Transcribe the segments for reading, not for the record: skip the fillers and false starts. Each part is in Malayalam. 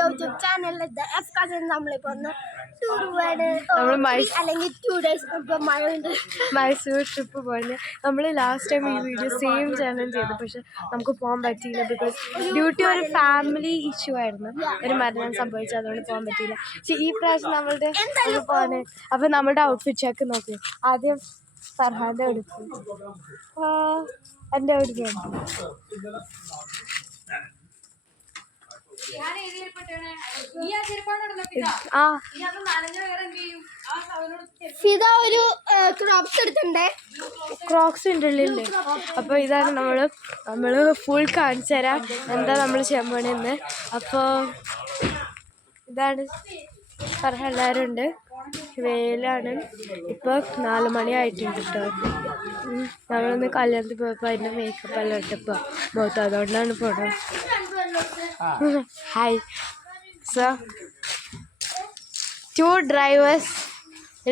യൂട്യൂബ് ചാനലിൽ നമ്മളിപ്പോ അല്ലെങ്കിൽ 2 days മൈസൂർ ട്രിപ്പ് പോയത്. നമ്മൾ ലാസ്റ്റ് ടൈം ഈ വീഡിയോ സെയിം ചാനൽ ചെയ്തു, പക്ഷെ നമുക്ക് പോകാൻ പറ്റിയില്ല. ബിക്കോസ് ഡ്യൂട്ടി ഒരു ഫാമിലി ഇഷ്യൂ ആയിരുന്നു, ഒരു മരണം സംഭവിച്ചു, അതുകൊണ്ട് പോകാൻ പറ്റിയില്ല. പക്ഷെ ഈ പ്രാവശ്യം നമ്മളുടെ പോകാൻ അപ്പം നമ്മുടെ ഔട്ട്ഫിറ്റ് ചെക്ക് നോക്കി. ആദ്യം ഫർഹാൻ്റെ എടുത്തു, എൻ്റെ എടുത്തു. ക്രോക്സ് ഉണ്ടല്ലേ. അപ്പോൾ ഇതാണ് നമ്മൾ ഫുൾ കാണിച്ചു തരാം എന്താ നമ്മൾ ചെയ്യാൻ പോണെന്ന്. അപ്പോൾ ഇതാണ് ഫർഹ, എല്ലാവരും ഉണ്ട്. വെയിലാണ്, ഇപ്പോൾ 4 മണി ആയിട്ടുണ്ട് കേട്ടോ. നമ്മളൊന്ന് കല്യാണത്തിൽ പോയപ്പോൾ അതിൻ്റെ മേക്കപ്പ് എല്ലാം ഇട്ടപ്പോൾ മുഖത്ത്, അതുകൊണ്ടാണ് പോണത്. ഹായ്. സോ 2 drivers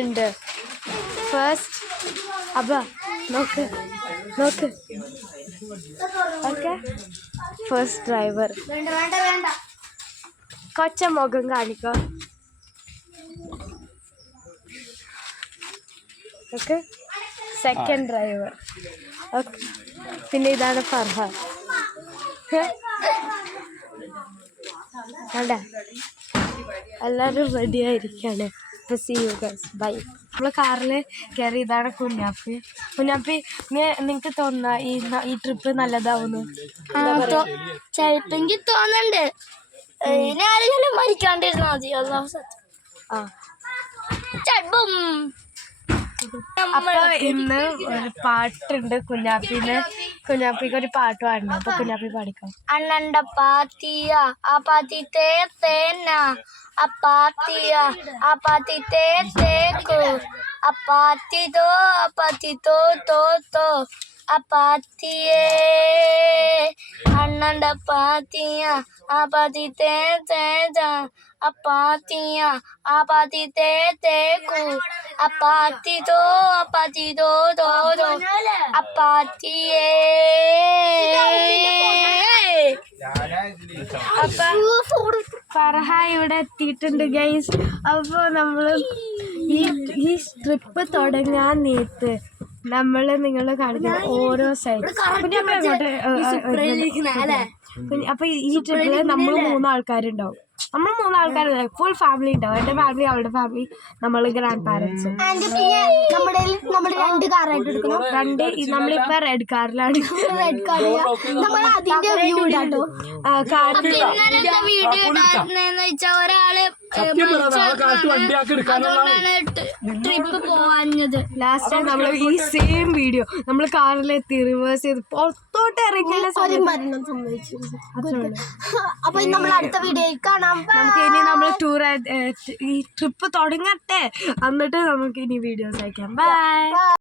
ഉണ്ട്. ഫസ്റ്റ് അബ്ബ നോക്ക് ഓക്കെ. ഫസ്റ്റ് ഡ്രൈവർ കൊച്ച മുഖം കാണിക്കോ. ഓക്കെ. Second driver. ഓക്കെ. പിന്നെ ഇതാണ് ഫർഹ. വേണ്ട, എല്ലാവരും റെഡിയായിരിക്കുകയാണ്. അപ്പോൾ സീ യു ഗൈസ്, ബൈ. നമ്മൾ കാറിൽ കയറി. ഇതാണ് കുഞ്ഞാപ്പി. നിങ്ങൾക്ക് തോന്നുന്ന ഈ ട്രിപ്പ് നല്ലതാവുന്നു? ചിലപ്പെങ്കിൽ തോന്നുന്നുണ്ട്. ഇനി ആരെങ്കിലും മരിക്കാണ്ടിരുന്നാ മതി. അപ്പൊ ഇന്ന് ഒരു പാട്ടുണ്ട് കുഞ്ഞാപ്പിക്ക് ഒരു പാട്ട് പാടണം. അപ്പൊ കുഞ്ഞാപ്പി പാടിക്കാം. അണ്ണണ്ട പാത്തിയ ആ പാത്തി തേന അപ്പാത്തിയ ആ പാത്തി തേക്കു അപ്പാത്തിതോ അപ്പാത്തിത്തോ തോ അപ്പാത്തിയേ അണ്ണണ്ട പാത്തിയ ആ പാത്തി തേജ അപ്പാത്തിയ ആ പാത്തി തേക്കു അപ്പാത്തിതോ അപ്പാത്തിതോ അപ്പാത്തിയേ. അപ്പൊ ഫർഹ ഇവിടെ എത്തിയിട്ടുണ്ട് ഗൈസ്. അപ്പോൾ നമ്മൾ ഈ ട്രിപ്പ് തുടങ്ങാൻ നേരത്ത് നിങ്ങൾ കാണിക്കുന്ന ഓരോ സൈഡ്. അപ്പൊ ഈ ട്രിപ്പിൽ നമ്മൾ 3 ആൾക്കാരുണ്ടാവും. നമ്മൾ 3 ആൾക്കാരല്ല, ഫുൾ ഫാമിലി ഉണ്ടാവും. എൻ്റെ ഫാമിലി, അവളുടെ ഫാമിലി, നമ്മൾ ഗ്രാൻഡ് പാരൻസും. നമ്മൾ 2 കാറായിട്ട് എടുക്കണം. നമ്മളിപ്പോ റെഡ് കാറിലാണ്. വീഡിയോ ഉണ്ടായിരുന്നെന്ന് വെച്ചാൽ ഒരാള് ട്രിപ്പ് പോവാഞ്ഞത്. ലാസ്റ്റ് ടൈം നമ്മൾ ഈ സെയിം വീഡിയോ നമ്മൾ കാറിലെത്തി റിവേഴ്സ് ചെയ്ത് പുറത്തോട്ട് ഇറങ്ങിയ മരണം സംഭവിച്ചു. അപ്പൊ നമ്മൾ അടുത്ത വീഡിയോയിൽ കാണാം. നമുക്ക് ഇനി നമ്മൾ ഈ ട്രിപ്പ് തുടങ്ങട്ടെ, എന്നിട്ട് നമുക്ക് ഇനി വീഡിയോസ് അയക്കാം. ബൈ.